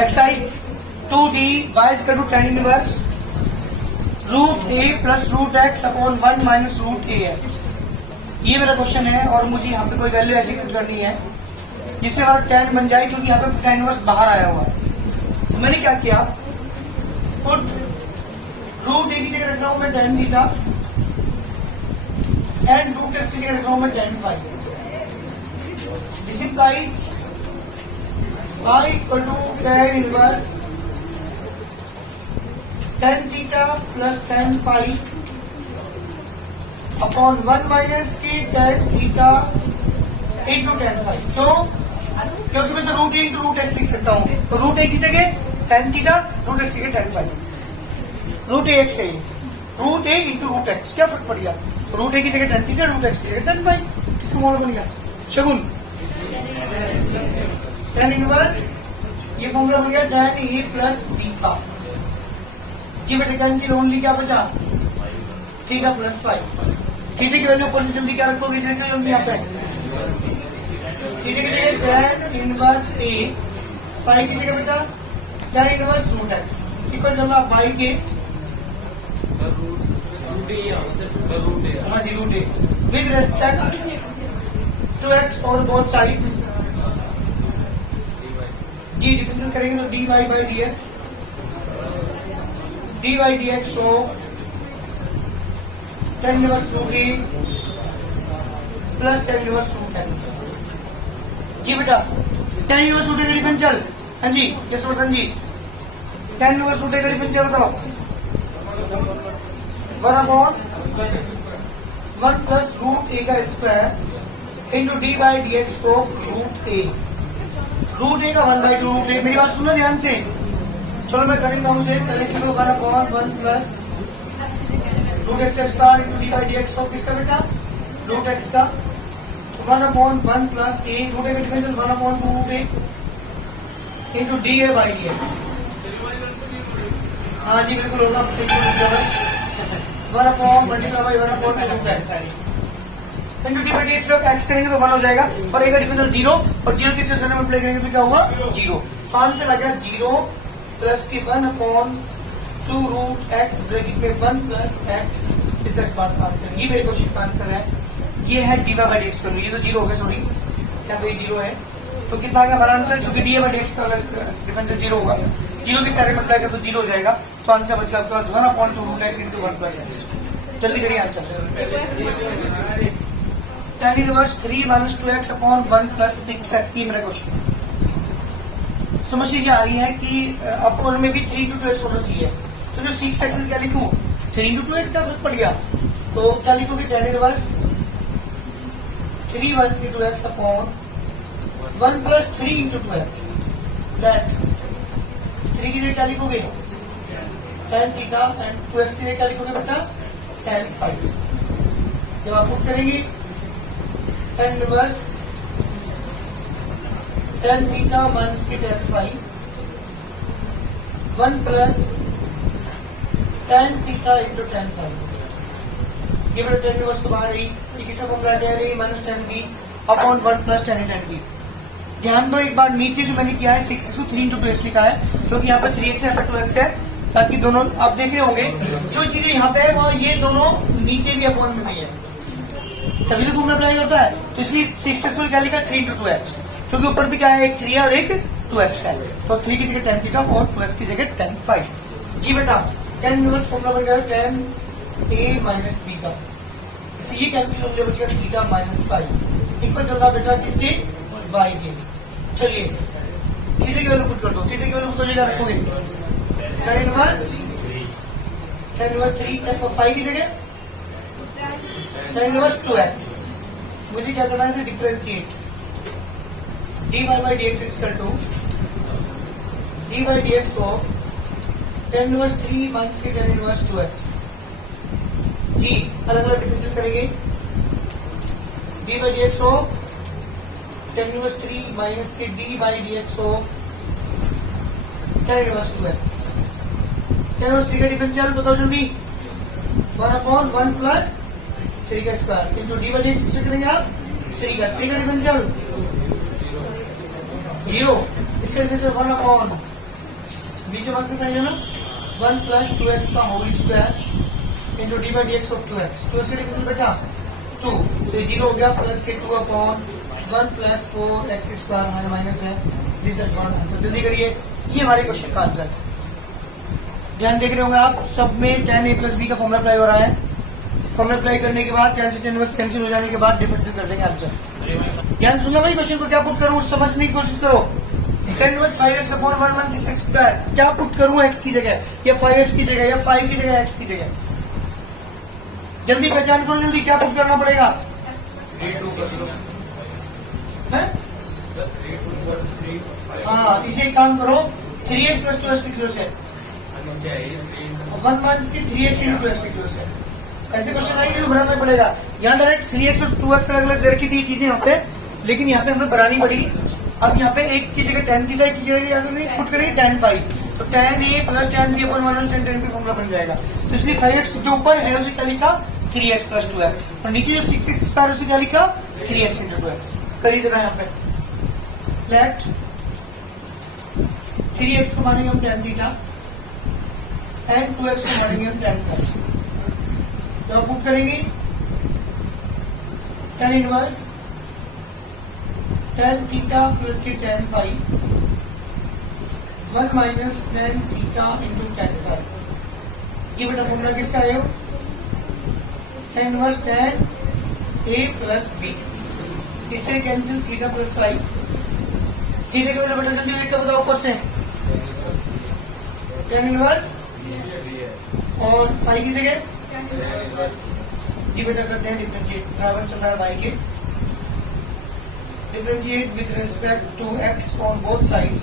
Exercise 2D y is equal to tan inverse root a plus root x upon 1 minus root a x. ये मेरा question है और मुझे यहाँ पे कोई वैल्यू ऐसी पुट करनी है जिससे हमारा tan बन जाए, क्योंकि यहाँ पे tan इनवर्स बाहर आया हुआ है। तो मैंने क्या किया, पुट रूट ए की जगह रख रहा हूं मैं tan theta and root x की जगह रख रहा हूं मैं tan phi. This implies y equal to tan inverse tan theta plus tan phi upon 1 minus की tan theta into tan phi. So क्योंकि मैं root a into root x लिख सकता हूं, तो रूट ए की जगह tan थीटा, रूट एक्स की जगह tan phi. Root a x है, root a into root x, क्या फर्क पड़ गया? रूट ए की जगह tan थीटा, रूट एक्स की जगह tan फाई, इसका मॉडल बन गया शगुन। tan इनवर्स ये फॉर्मूला बन गया tan ए प्लस बी का। जी बेटे कैंसिल, ओनली क्या बचा? Theta plus phi. थीटा की वैल्यू ऊपर से जल्दी क्या रखोगे, जल्दी यहाँ पे थीटा की जगह tan इनवर्स ए, फाई की जगह बेटा tan inverse root x equal चलना वाई के हाँ जी root a with respect to x और बोथ साइड्स। जी डिफरेंशियल करेंगे तो d y by d x, d y d x of tan inverse root a plus tan inverse root x. जी बेटा tan इनवर्स रूट ए का differential, हाँ जी Yashvardhan ji, tan inverse root a का differential बताओ। 1 प्लस रूट ए का square into d by d x of root a. Root a का 1/2 root ए। मेरी बात सुनो ध्यान से, चलो मैं करेंगे उसे पहले से 1 plus root x square into d by d x of किसका बेटा, रूट एक्स का। 1/1 प्लस ए, रूट ए का differential 1/2 root a into d a by d x. हाँ जी बिल्कुल होगा, 1/1 root x into d by d x x करेंगे तो 1 हो जाएगा और ए का डिफरेंशियल 0 और 0 की सिचुएशन में अप्लाई करेंगे तो क्या हुआ 0। 5 से लगा 0 प्लस की 1/2 रूट एक्स ब्रैकेट में 1 प्लस एक्स इस तक बात आंसर। ये मेरे क्वेश्चन का आंसर है, ये है डी बाई डी एक्स करूँ, ये तो 0 हो गया सॉरी, यहाँ पे 0 है तो कितना आ गया हमारा आंसर, क्योंकि डी बाई डी एक्स का डिफरेंशियल 0 होगा, 0 की साइड में अप्लाई कर तो 0 हो जाएगा, तो आंसर बचेगा आपके पास 1/2 root x into 1 plus x. जल्दी करिए answer. tan inverse 3 minus 2x upon 1 plus 6x, ये मेरा क्वेश्चन। समस्या क्या आ रही है कि अपॉन में भी 3 इंटू 2x होना चाहिए, तो जो 6x क्या लिखूं, 3 इंटू 2x का फर्क पड़ गया, तो क्या लिखोगे tan inverse 3 1 into x upon 1 plus 3 into 2x। Let 3 की जगह क्या लिखोगे tan थीटा एंड 2x की जगह क्या लिखोगे बेटा tan फाई। जब आप पुट करेंगे tan inverse tan theta minus की tan phi 1 plus tan theta into tan phi. ये बेटा tan इनवर्स तो बाहर ही, ये किसका फॉर्मूला है minus tan b upon 1 plus tan b. ध्यान दो एक बार, नीचे जो मैंने किया है 6x को 3 इंटू 2x लिखा है, क्योंकि यहाँ पर 3x है, यहाँ पर 2x है, ताकि दोनों आप देख रहे होंगे जो चीजें यहाँ पे है वो ये दोनों नीचे भी अपॉन में भी है, तभी तो फॉर्मूला अप्लाई होता है। तो इसलिए 6x को क्या लिखा 3 इंटू 2x, क्योंकि ऊपर भी क्या है एक 3 है और एक 2x है, तो 3 की जगह tan थीटा और 2x की जगह tan फाई। जी बेटा tan इनवर्स फॉर्मूला बन गया tan a माइनस बी का, इससे ये कैंसिल हो गया, बचेगा थीटा माइनस फाई इक्वल चल रहा बेटा किसके y के। चलिए थीटा की वैल्यू पुट कर दो, थीटा की वैल्यू तो जगह रखोगे tan इनवर्स 3 और फाई की जगह tan इनवर्स 2x। मुझे क्या करना है इसे differentiate, d y by d x equal to d by d x of tan inverse 3 minus के tan इनवर्स 2x। जी अलग अलग डिफरेंशिएट करेंगे, d by d x of tan inverse 3 minus के d by d x of tan inverse 2x। tan inverse 3 का differential बताओ जल्दी, 1/1 plus 3 का square into d by d x किससे करेंगे आप 3 का डिफरेंशियल 0, इसका डिफरेंशियल 1/2 बीच में मार्क्स का साइन है ना, 1 प्लस 2x का whole square into d by d x of 2x। 2 से डिफरेंस बेटा 2, तो 0 हो गया, प्लस के 2 अपॉन 1 प्लस 4x स्क्वायर हमारे माइनस है। This the correct answer. जल्दी करिए, ये हमारे क्वेश्चन का आंसर है। ध्यान देख रहे होंगे आप, सब में tan a प्लस बी का फॉर्मुला अप्लाई हो रहा है। फॉर्मुला अप्लाई करने के बाद tan से tan इनवर्स कैंसिल हो जाने के बाद डिफरेंशियल कर देंगे आंसर। ध्यान सुनना भाई, क्वेश्चन को क्या पुट करूं समझने की कोशिश करो। tan inverse 5x upon 116x square, क्या पुट करूं x की जगह, या 5x की जगह, या 5 की जगह x की जगह। जल्दी पहचान करो, जल्दी क्या पुट करना पड़ेगा। हाँ, इसे एक काम करो, 3x प्लस 2x लिख लो से 1 माइनस की 3x इंटू 2x लिख लो से। ऐसे क्वेश्चन आएंगे तो बनाना पड़ेगा। यहाँ डायरेक्ट 3x और 2x अलग अलग दे रखी थी चीजें यहाँ पे, लेकिन यहाँ पे हमें बनानी पड़ी। अब यहाँ पे एक की जगह tan थीटा की जगह पुट करेंगे tan 5, तो tan a plus tan b upon 1 tan tan b formula बन जाएगा। तो इसलिए 5x जो ऊपर है उसे क्या लिखा 3x प्लस 2x, और नीचे जो 6x स्क्वायर उसे क्या लिखा 3x इंटू 2x। करी देना यहाँ पे, लेट 3x को मानेंगे हम tan थीटा एंड 2x को मानेंगे हम tan फाइव। तो पुट करेंगे tan inverse tan theta plus की tan five 1 minus tan theta into tan five. जी बेटा फॉर्मूला किसका है, tan inverse tan a plus b, इससे कैंसिल थीटा प्लस 5। थीटा के बेटा जल्दी वेट का बताओ ऊपर से, tan इनवर्स और 5 की जगह जी बेटा करते हैं डिफरेंशिएट, बराबर चल रहा है y के, differentiate with respect to x on both sides.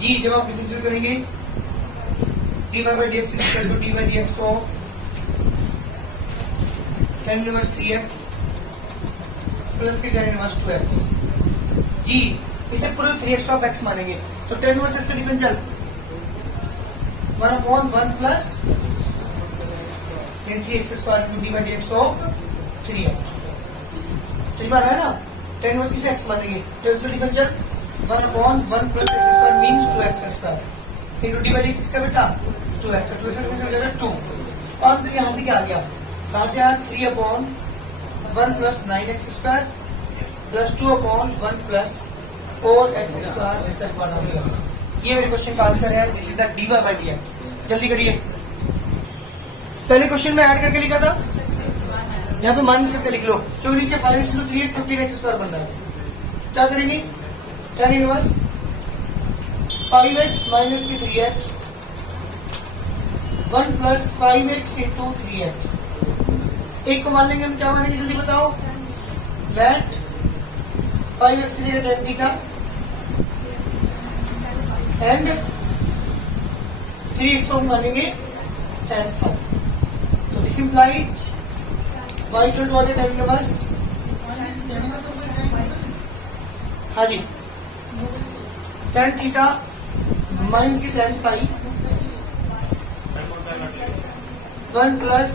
जी जब आप डिफरेंशिएट करेंगे dy by dx is equal to dy by dx of tan inverse 3x plus के tan इनवर्स 2x। जी इसे पूरे 3x का x मानेंगे, तो tan इनवर्स इसका differential 1 upon 1 plus 3x square to d by d x of 3x। सही बात है ना, tan इनवर्स किसे x मानेंगे, तो इसका differential 1 upon 1 plus x square means 2x square into d by d x का बेटा 2x, तो 2x का डिफरेंशियल 2। आंसर यहाँ से क्या आ गया, कहाँ से आया 3 upon 1 plus 9x square plus 2 upon 1 plus 4x square is the answer. ये मेरे क्वेश्चन का आंसर है, this is the dy by dx। जल्दी करिए, पहले क्वेश्चन में ऐड करके लिखा था, यहाँ पे माइनस करके लिख लो, क्योंकि नीचे 5x into 3x 15x square बन रहा है। क्या करेंगे, tan इनवर्स 5x माइनस की 3x 1 plus 5x into 3x। एक को मान लेंगे हम, क्या मानेंगे जल्दी बताओ, late 5x tan theta and 3x को मानेंगे tan फाइव। तो this implies y equal to tan inverse, हाँ जी tan थीटा माइनस की tan five 1 plus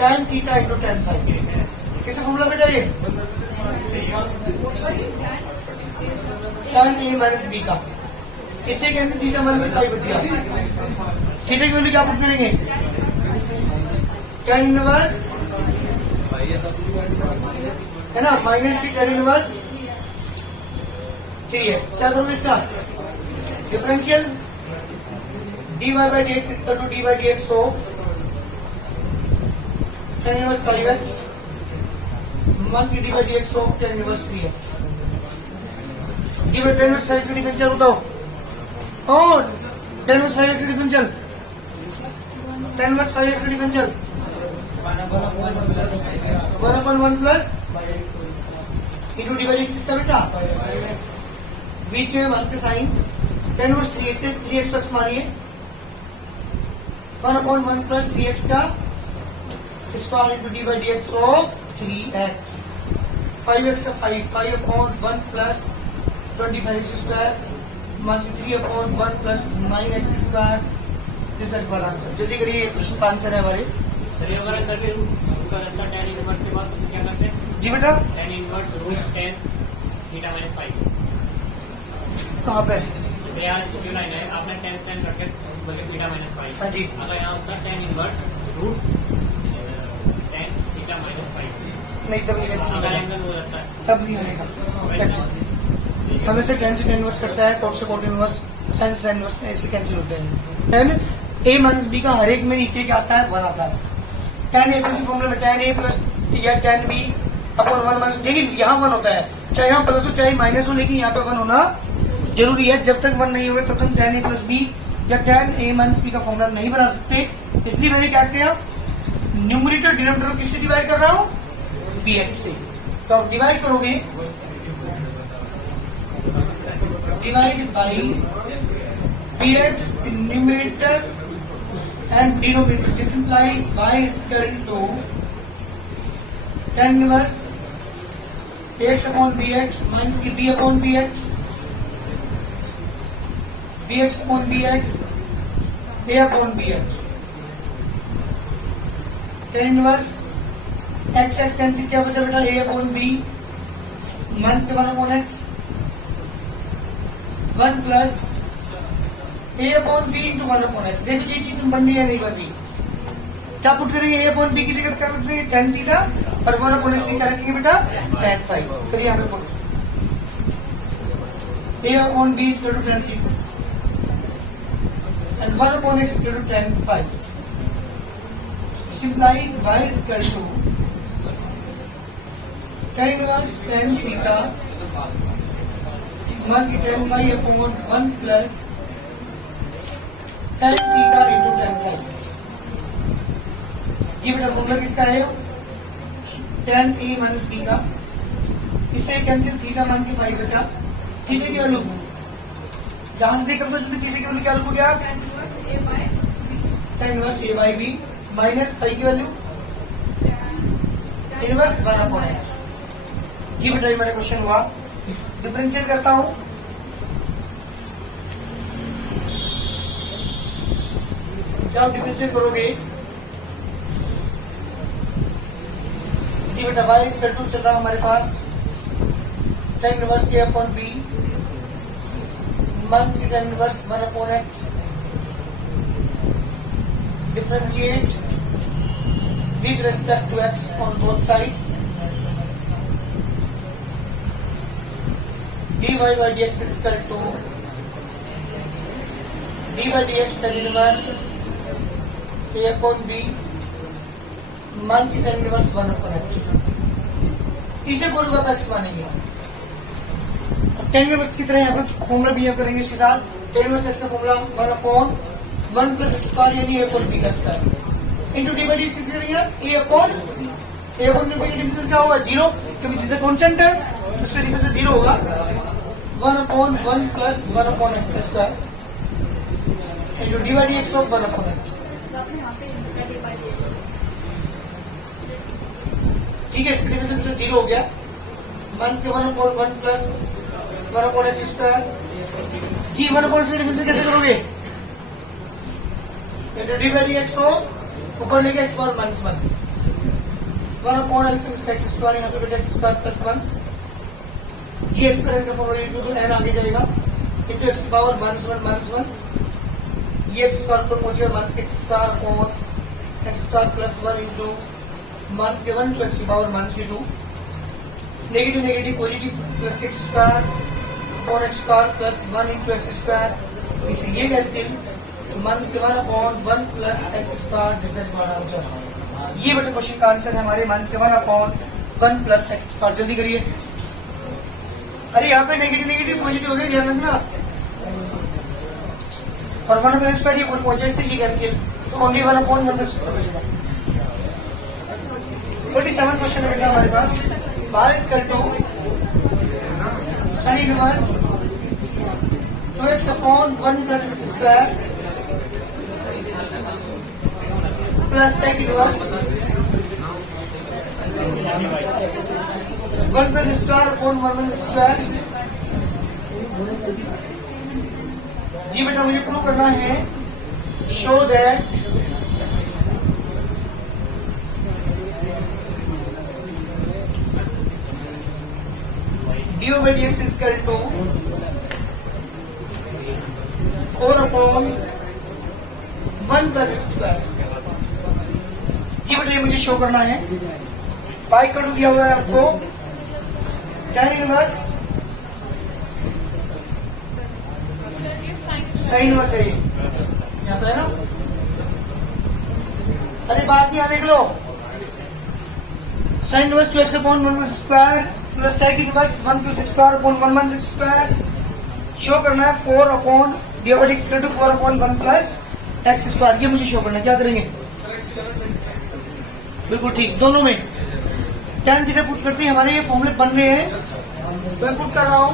tan theta into tan five. कैसे फॉर्मूला बेटा ये tan a माइनस b का, इसे कहते हैं थीटा माइनस 5 बच गया। थीटा की वैल्यू क्या पुट करेंगे, tan इनवर्स है ना माइनस की tan इनवर्स 3x। क्या करोगे इसका differential dy by dx is equal to dy by dx of tan inverse 5x मान dy by dx of tan inverse 3x। जी बेटा tan इनवर्स 5x का डिफरेंशियल बताओ, और tan इनवर्स 5x का डिफरेंशियल, tan इनवर्स 5x का differential 1 upon 1 plus into d by d x का बेटा, बीच में माइनस का साइन, tan इनवर्स 3x तक मानिए 1 अपॉन 1 प्लस 3x का square into d by d x of 3x। 5x का 5 upon 1 plus 25x square minus 3 upon 1 plus 9x square, this is the answer. जल्दी करिए, क्वेश्चन का answer है हमारे। Sir अगर करके tan इनवर्स के बाद तो क्या करते हैं, जी बेटा tan inverse root tan theta minus 5। कहाँ पे? तो यार जो लाइन है आपने 10 करके बोले थीटा माइनस फाइव। हाँ जी। अगर यहाँ होता 10 inverse root 10 theta minus five, नहीं तब नहीं कैंसिल अगर होगा, एंगल हो जाता है तब नहीं होगा कैंसिल। हमें से टेन से टेन इनवर्स करता है, कॉट से कॉट इनवर्स, साइन से साइन इनवर्स, ऐसे कैंसिल होते हैं। टेन ए माइनस बी का हर एक में नीचे क्या आता है? 1 आता है। टेन ए प्लस फॉर्मूला में टेन ए प्लस या टेन बी अपन 1 माइनस, लेकिन यहाँ 1 होता है, चाहे यहाँ प्लस हो चाहे माइनस हो, लेकिन यहाँ पे 1 होना जरूरी है। जब तक 1 नहीं होगा तब तक टेन ए प्लस बी या टेन ए माइनस बी का फॉर्मूला नहीं बना सकते। इसलिए मैंने क्या किया, न्यूमरेटर डिनोमिनेटर किससे डिवाइड कर रहा हूँ? बी एक्स से। तो आप डिवाइड करोगे, divide by b x in numerator and denominator. This implies y is equal to tan inverse ax upon bx minus b upon bx, bx upon bx, a upon bx. tan inverse x x tan से क्या बचा बेटा? a upon b minus के 1 upon x, 1 plus a upon b into 1 upon x. देखो ये चीज तुम बननी है नहीं बननी, क्या पुट करेंगे? a अपॉन बी की जगह क्या पुट करेंगे? tan थीटा, और 1 अपॉन एक्स की क्या रखेंगे बेटा? tan five. फिर यहाँ पे put a upon b is equal to tan theta and 1 upon x equal to tan five. This implies y is equal to tan inverse tan theta multi tan five upon 1 plus tan theta into tan five. जी बेटा formula किसका है? tan ए minus B का। इससे cancel, theta minus के 5 बचा। Theta की value यहां से देखकर तो थीटा की वैल्यू क्या हो गया? tan inverse a by b minus five की वैल्यू इनवर्स 1 अपॉन एक्स। जी बेटा ये मेरा क्वेश्चन हुआ। डिफरेंशिएट करता हूं, क्या आप डिफरेंशिएट करोगे? जी बेटा y इज इक्वल टू चल रहा हमारे पास tan inverse a upon b minus tan inverse 1 upon x। Differentiate with respect to x on both sides. dy by dx is equal to d by dx tan inverse a upon b minus tan inverse 1 upon x। इसे बोलूंगा आप x मानेंगे। अब tan inverse की तरह यहाँ पर formula behave करेंगे इसके साथ। tan इनवर्स x का formula 1 upon 1 plus x square यानी a upon b का square into d by D किसकी करेंगे? a अपॉन b का डिफरेंस क्या होगा? 0, क्योंकि जिसका कांस्टेंट है उसका डिफरेंस 0 होगा। 1 अपॉन 1 प्लस 1 अपॉन x का square into d by d x of 1 upon x। ठीक है, इसका डिफरेंस 0 हो गया। माइनस के 1 upon 1 plus 1 upon x square. जी 1 अपॉन एक्स डिफरेंस कैसे करोगे? डी बाई डी एक्स हो, ऊपर लेके x power minus 1 upon x square, यहाँ पे बेटा एक्स स्क्वायर प्लस 1। जी एक्स करंट का फॉर्मूला इंटू तो एन आगे जाएगा इंटू एक्स पावर माइनस 1 ये एक्स स्क्वायर पर पहुंचेगा minus x square upon x square plus 1 into minus के 1 टू एक्स पावर माइनस के 2। Negative negative positive plus x square upon x square plus 1 into x square. इसे ये cancel, minus के 1 upon 1 plus x square distance बड़ा answer. ये बेटा question का answer है हमारे माइनस के 1 अपॉन 1 प्लस एक्स स्क्वायर। जल्दी करिए। अरे यहाँ पे नेगेटिव नेगेटिव पॉजिटिव हो गया, ध्यान रखना। और 1 अपॉन एक्स स्क्वायर ये पहुंचे इससे ये कैंसिल, तो ओनली 1 अपॉन 1 प्लस 47 क्वेश्चन है बेटा हमारे पास। बारिश कर two sine inverse 2x upon 1 plus x square plus sec inverse 1 plus square upon 1 plus square. जी बेटा मुझे प्रूव करना है, show that dy by dx is equal to show करना है। फाइव का टू दिया हुआ है आपको tan इनवर्स साइन इनवर्स है ये यहाँ पे है ना। अरे बात नहीं देख लो, sine inverse 2x upon 1 square plus sec inverse 1 plus x square upon 1 1 square show करना है 4 upon divide x to 4 upon 1 plus x square. ये मुझे शो करना है, क्या करेंगे? बिल्कुल ठीक, दोनों में tan थीटा पुट करते हैं, हमारे ये फॉर्मूले बन रहे हैं। तो मैं पुट कर रहा हूं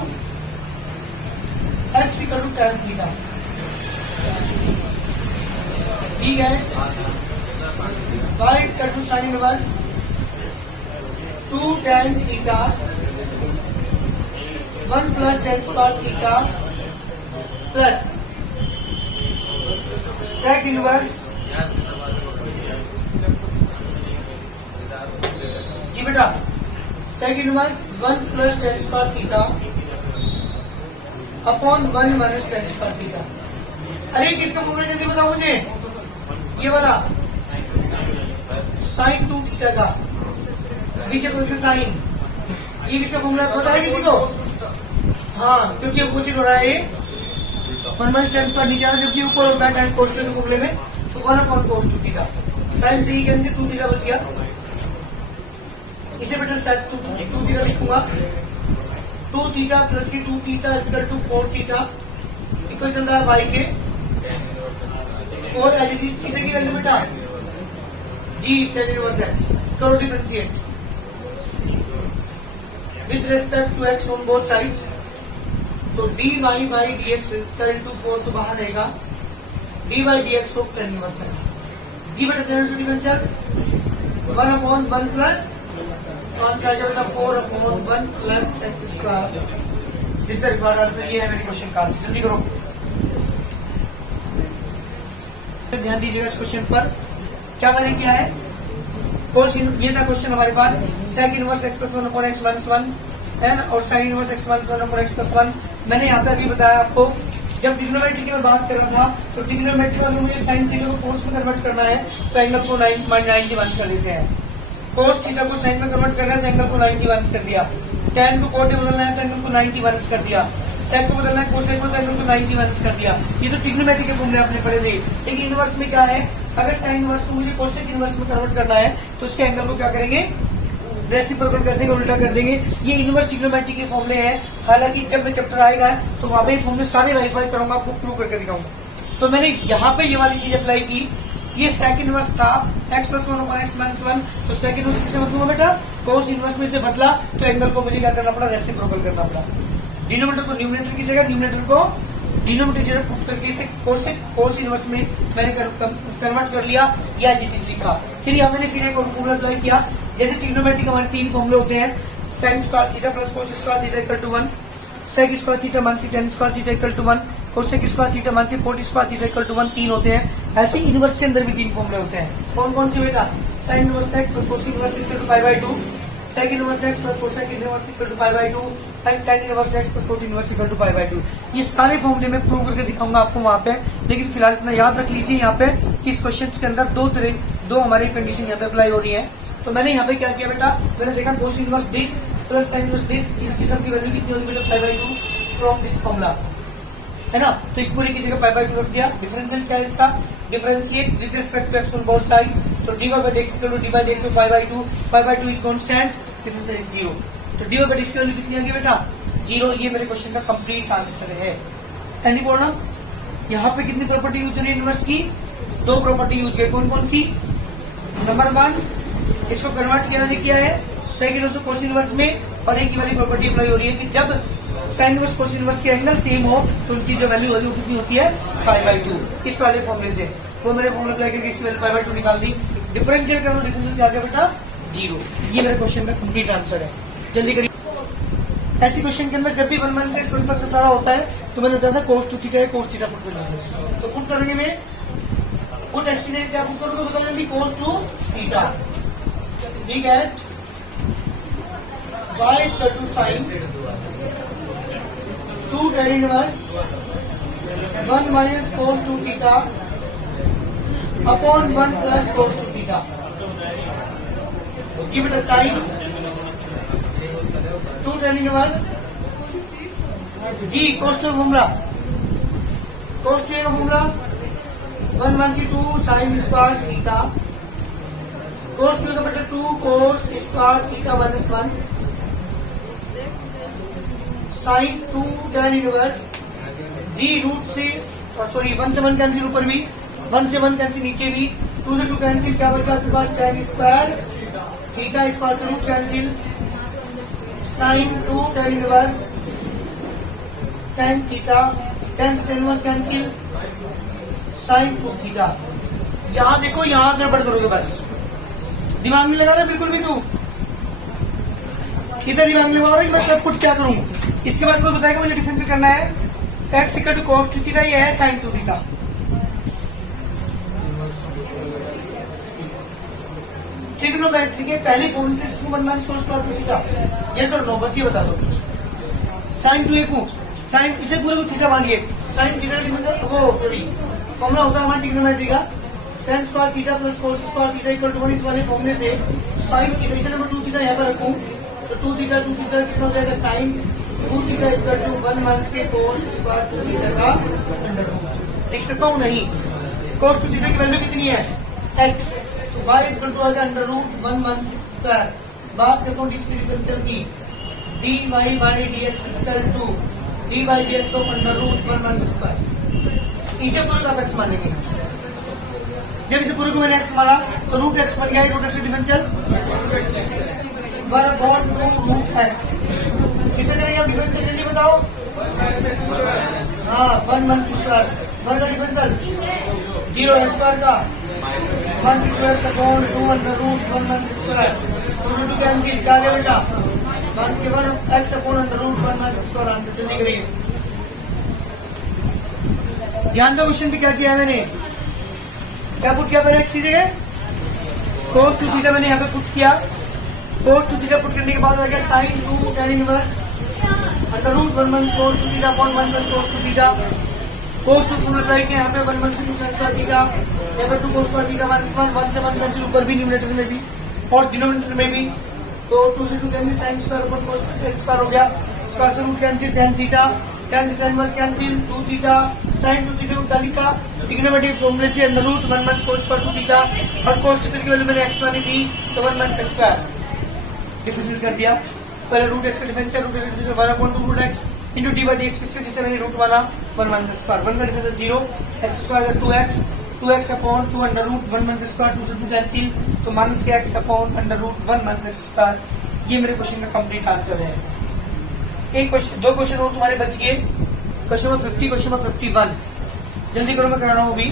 x equal to tan theta, ठीक है। y equal to sine inverse 2 tan theta 1 plus tan square theta plus sec inverse जी बेटा sec inverse 1 plus tan square theta upon 1 minus tan square theta. अरे किसका formula जल्दी बताओ मुझे, ये वाला साइन 2 थीटा का नीचे प्लस का साइन, ये किसका फॉर्मूला पता है किसी को? हाँ, क्योंकि अपोजिट हो रहा है ये 1 माइनस tan स्क्वायर नीचे आता है, जबकि ऊपर होता है tan cos 2 के फॉर्मूले में, तो 1 अपॉन cos 2 थीटा। साइन से कैंसिल 2 थीटा बच गया, इसे बेटा सेक 2 थीटा लिखूंगा। 2 थीटा प्लस की 2 theta equal to 4 theta equal चल रहा है y के 4 एलईडी थीटा की वैल्यू बेटा जी tan इनवर्स x। करो differentiate with respect to x on both sides, तो dy by dx equal to 4 तो बाहर रहेगा dy dx of tan inverse x। जी बेटा tan differential 1 upon 1 plus 4 upon 1 plus x square. This the required answer, ये है मेरी question का आंसर। जल्दी करो, ध्यान दीजिएगा इस क्वेश्चन पर। क्या करें, क्या है ये था क्वेश्चन हमारे पास, sec inverse x plus 1 upon x minus 1 है ना, और sine inverse x minus 1 upon x plus 1। मैंने यहाँ पे अभी बताया आपको, जब ट्रिग्नोमेट्री की बात कर रहा था, तो ट्रिग्नोमेट्री में मुझे साइन थीटा को कोस में कन्वर्ट करना है, तो एंगल को 90 कर देते हैं। कोस थीटा को साइन में कन्वर्ट करना है, तो एंगल को 90 माइनस कर दिया। टैन को कोट में बदलना है, तो एंगल को 90 माइनस कर दिया। सेक को बदलना है कोसेक को, तो एंगल को 90 माइनस कर दिया। ये तो ट्रिग्नोमेट्री के फॉर्मूले आपने पढ़े थे। लेकिन इनवर्स में क्या है, अगर साइन इनवर्स को मुझे कोसेक इनवर्स में कन्वर्ट करना है, तो उसके एंगल को क्या करेंगे, रेसिप्रोकल कर देंगे, उल्टा कर देंगे। ये इनवर्स ट्रिग्नोमेट्री के फॉर्मूले हैं। हालांकि जब मैं चैप्टर आएगा तो वहां पे फॉर्मूले सारे वेरीफाई करूंगा, आपको प्रूव करके दिखाऊंगा। तो मैंने यहाँ पे ये वाली चीज अप्लाई की। ये सेक इनवर्स था x plus 1 upon x minus 1, तो सेक इनवर्स किसे बदलूंगा बेटा, कोस इनवर्स में से बदला, तो एंगल को मुझे क्या करना पड़ा, रेसिप्रोकल करना पड़ा। डिनोमिनेटर को न्यूमरेटर की जगह, न्यूमरेटर को डिनोमिनेटर जगह पुट करके इसे कोस इनवर्स में मैंने कन्वर्ट कर लिया, या ये चीज लिखा। फिर यहाँ मैंने फिर एक और फॉर्मूला अप्लाई किया। जैसे ट्रिग्नोमेट्री के हमारे 3 फॉर्मूले होते हैं, sine square theta plus cos square theta equal to 1, sec square theta मान से tan square theta equal to 1, cosec square theta मान से cot square theta equal to 1, 3 होते हैं। ऐसे इनवर्स के अंदर भी 3 फॉर्मूले होते हैं। कौन कौन से बेटा, sine inverse x plus cos inverse equal to 5/2, sec inverse x plus cosec inverse equal to 5/2, and tan inverse x plus cot inverse equal to 5/2। ये सारे फॉर्मूले मैं प्रूव करके दिखाऊंगा आपको वहां पे। लेकिन फिलहाल इतना याद रख लीजिए यहाँ पे कि इस क्वेश्चन के अंदर दो हमारी कंडीशन यहाँ पे अप्लाई हो रही है। तो मैंने यहाँ पे क्या किया बेटा, मैंने देखा cos inverse this plus sine inverse this, इसकी सबकी वैल्यू कितनी होगी बेटा, 5/2 फ्रॉम दिस फॉर्मूला, है ना। तो इस पूरी की जगह 5/2 रख दिया। डिफरेंशियल क्या है इसका, differentiate with respect to x on both side, तो dy by dx equal to dy by dx 5/2 is constant, differential is 0। तो dy by dx की वैल्यू कितनी आ गई बेटा, 0। ये मेरे क्वेश्चन का कंप्लीट आंसर है। एनी प्रॉब्लम, यहाँ पे कितनी प्रॉपर्टी यूज हो रही है इनवर्स की, 2 प्रॉपर्टी यूज है। कौन कौन सी, नंबर 1, इसको कन्वर्ट किया है सेक इनवर्स कोस इनवर्स में, और एक की वाली प्रॉपर्टी अप्लाई हो रही है कि जब साइन इनवर्स कोस इनवर्स के एंगल सेम हो तो उनकी जो वैल्यू होगी वो कितनी होती है, 5/2। इस वाले फॉर्मूले से तो मैंने फॉर्मूला अप्लाई करके इसकी वैल्यू 5/2 निकाल दी। डिफरेंशियल कर लो, डिफरेंशियल क्या आ गया बेटा, 0। ये मेरे क्वेश्चन का कंप्लीट आंसर है। जल्दी करिए। ऐसे क्वेश्चन के अंदर जब भी 1 माइनस x 1 प्लस सारा होता है, तो मैंने बताया था कोस 2 थीटा है, कोस थीटा पुट करना है। तो पुट करेंगे में पुट एक्सचेंज क्या पुट करोगे, बता जल्दी, कोस 2 थीटा, ठीक है। y equal to sine 2 tan inverse 1 minus cos 2 theta upon 1 plus cos 2 theta. जी बेटा साइन 2 tan इनवर्स जी cos two formula cos two का formula 1/2 sine square theta cos two का बेटा 2 cos square theta 1/1 sine 2 tan inverse जी root से sorry 1 से 1 cancel ऊपर भी 1 से 1 कैंसिल नीचे भी 2 से 2 कैंसिल क्या बचा आपके पास tan स्क्वायर थीटा स्क्वायर से root cancel sine 2 tan inverse tan theta tan से tan inverse cancel sine 2 theta. यहां देखो यहां गड़बड़ करोगे बस दिमाग में लगा रहा बिल्कुल भी तू इधर दिमाग में लगा रहा मैं सब कुछ क्या करूं। इसके बाद कोई बताएगा मुझे डिफरेंशिएट करना है x equal to cos 2 theta ये है sin 2 थीटा। ट्रिग्नोमेट्री के पहली फॉर्म से इसको 1 cos स्क्वायर 2 थीटा यस और नो बस ये बता दो। sin 2 को sin इसे पूरे को थीटा मानिए sin थीटा डिफरेंशियल वो सॉरी फॉर्मूला होता है हमारा ट्रिग्नोमेट्री का sin square theta plus cos square theta equal to 1 इस वाले फॉर्मूले से sin थीटा इसे नंबर 2 थीटा यहाँ पर रखूं तो 2 थीटा कितना हो जाएगा sin 2 theta equal to 1 minus के cos स्क्वायर 2 थीटा का अंडर रूट लिख सकता हूँ नहीं cos 2 थीटा की वैल्यू कितनी है x तो y इक्वल टू आएगा अंडर रूट 1/6 स्क्वायर। बात करता हूँ डिफरेंशियल की dy by dx equal to dy by dx of under root 1/6 square. इसे पूरे का x मानेंगे जब इसे पूरे को मैंने x माना तो रूट x बन गया root x differential 1/2 root x। किसे करेंगे आप डिफरेंशियल जल्दी बताओ हाँ 1/6 स्क्वायर 1 का डिफरेंशियल 0 स्क्वायर का 1 2x upon 2 under root 1/6 square 2 से 2 कैंसिल क्या गया बेटा 1 के 1 x upon under root 1/6 square answer जल्दी करिए। ध्यान दो क्वेश्चन पे क्या किया है मैंने क्या पुट किया पहले x की जगह cos 2 थीटा मैंने यहाँ पे पुट किया cos 2 थीटा पुट करने के बाद आ गया sin 2 tan inverse under root 1/cos 2 theta upon 1/cos 2 theta cos 2 formula apply किया यहाँ पे 1/2 sin स्क्वायर थीटा यहाँ पे 2 cos स्क्वायर थीटा 1 से 1 कैंसिल ऊपर भी न्यूमरेटर में भी और डिनोमिनेटर में भी तो 2 से 2 cancel sin square upon cos square हो गया स्क्वायर से root cancel tan theta tan से tan inverse cancel 2 theta sin 2 theta उतारी का ट्रिग्नोमेट्री फॉर्मूले से under root 1/cos square 2 theta और cos थीटा की वैल्यू मैंने x मानी थी तो 1/6 स्क्वायर डिफरेंशिएट कर दिया। पहले रूट x का differential root x differential 1/2 root x into d by d x किसके जिसे मैंने रूट वाला 1/6 स्क्वायर 1 का डिफरेंशियल 0 x स्क्वायर का 2x upon 2 under root 1/6 square 2 से 2 कैंसिल तो माइनस के x upon under root 1/6 square. ये मेरे क्वेश्चन का कंप्लीट आंसर है। एक क्वेश्चन दो क्वेश्चन और तुम्हारे बच गए क्वेश्चन नंबर 50 क्वेश्चन नंबर 51 जल्दी करो मैं करा रहा हूँ अभी।